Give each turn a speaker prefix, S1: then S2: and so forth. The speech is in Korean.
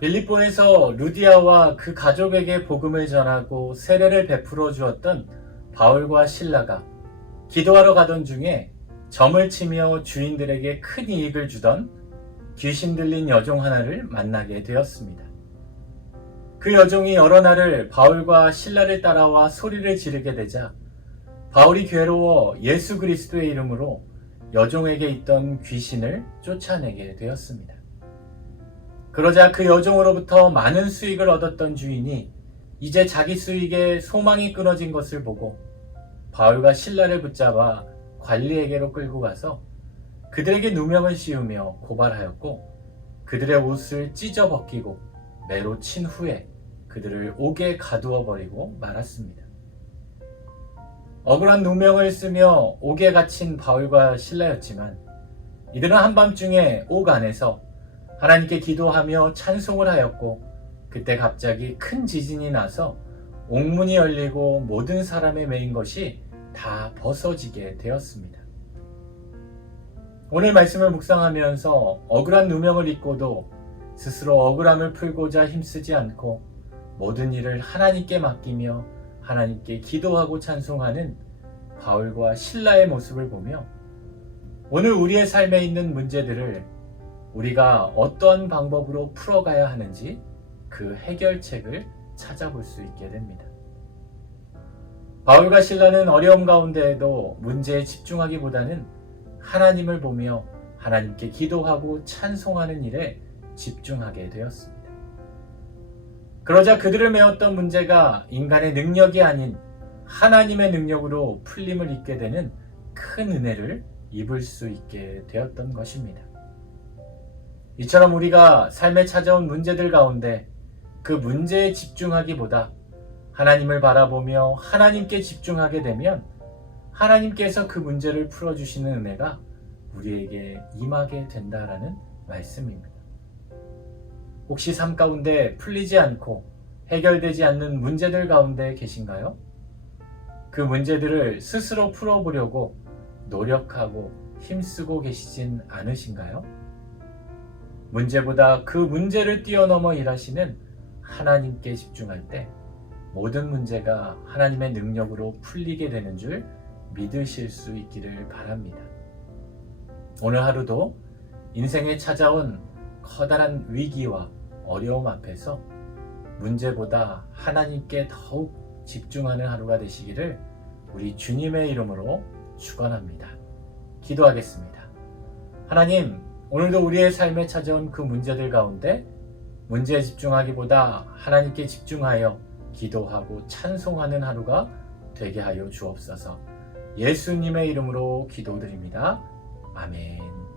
S1: 빌립보에서 루디아와 그 가족에게 복음을 전하고 세례를 베풀어 주었던 바울과 신라가 기도하러 가던 중에 점을 치며 주인들에게 큰 이익을 주던 귀신 들린 여종 하나를 만나게 되었습니다. 그 여종이 여러 날을 바울과 신라를 따라와 소리를 지르게 되자 바울이 괴로워 예수 그리스도의 이름으로 여종에게 있던 귀신을 쫓아내게 되었습니다. 그러자 그 여종으로부터 많은 수익을 얻었던 주인이 이제 자기 수익에 소망이 끊어진 것을 보고 바울과 신라를 붙잡아 관리에게로 끌고 가서 그들에게 누명을 씌우며 고발하였고 그들의 옷을 찢어 벗기고 매로 친 후에 그들을 옥에 가두어 버리고 말았습니다. 억울한 누명을 쓰며 옥에 갇힌 바울과 신라였지만 이들은 한밤중에 옥 안에서 하나님께 기도하며 찬송을 하였고 그때 갑자기 큰 지진이 나서 옥문이 열리고 모든 사람의 메인 것이 다 벗어지게 되었습니다. 오늘 말씀을 묵상하면서 억울한 누명을 입고도 스스로 억울함을 풀고자 힘쓰지 않고 모든 일을 하나님께 맡기며 하나님께 기도하고 찬송하는 바울과 신라의 모습을 보며 오늘 우리의 삶에 있는 문제들을 우리가 어떠한 방법으로 풀어가야 하는지 그 해결책을 찾아볼 수 있게 됩니다. 바울과 신라는 어려움 가운데에도 문제에 집중하기보다는 하나님을 보며 하나님께 기도하고 찬송하는 일에 집중하게 되었습니다. 그러자 그들을 메웠던 문제가 인간의 능력이 아닌 하나님의 능력으로 풀림을 입게 되는 큰 은혜를 입을 수 있게 되었던 것입니다. 이처럼 우리가 삶에 찾아온 문제들 가운데 그 문제에 집중하기보다 하나님을 바라보며 하나님께 집중하게 되면 하나님께서 그 문제를 풀어주시는 은혜가 우리에게 임하게 된다라는 말씀입니다. 혹시 삶 가운데 풀리지 않고 해결되지 않는 문제들 가운데 계신가요? 그 문제들을 스스로 풀어보려고 노력하고 힘쓰고 계시진 않으신가요? 문제보다 그 문제를 뛰어넘어 일하시는 하나님께 집중할 때 모든 문제가 하나님의 능력으로 풀리게 되는 줄 믿으실 수 있기를 바랍니다. 오늘 하루도 인생에 찾아온 커다란 위기와 어려움 앞에서 문제보다 하나님께 더욱 집중하는 하루가 되시기를 우리 주님의 이름으로 축원합니다. 기도하겠습니다. 하나님, 오늘도 우리의 삶에 찾아온 그 문제들 가운데 문제에 집중하기보다 하나님께 집중하여 기도하고 찬송하는 하루가 되게 하여 주옵소서. 예수님의 이름으로 기도드립니다. 아멘.